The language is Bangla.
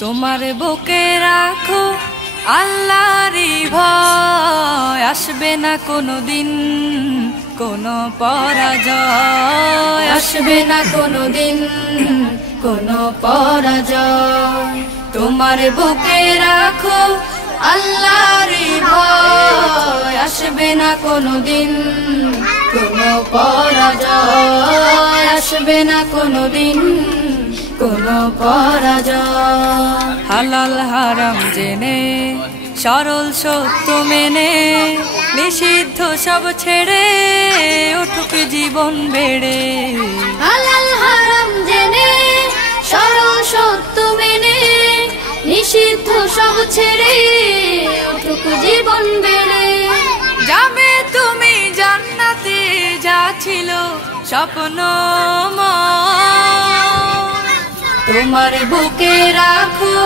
তোমার বুকে রাখো আল্লাহরই ভয়, আসবে না কোনোদিন কোনো পরাজয়, আসবে না কোনোদিন কোনো পরাজয়। তোমার বুকে রাখো আল্লাহরই ভয়, আসবে না কোনোদিন কোনো পরাজয়, আসবে না কোনোদিন কোনো পরাজয়। হালাল হারাম জেনে সরল সত্য মেনে নিষিদ্ধ সব ছেড়ে উঠুক জীবন বেড়ে। হালাল হারাম জেনে সরল সত্য মেনে নিষিদ্ধ সব ছেড়ে উঠুক জীবন বেড়ে। যাবে তুমি জান্নাতে যা ছিল স্বপ্ন, তোমার বুকে রাখো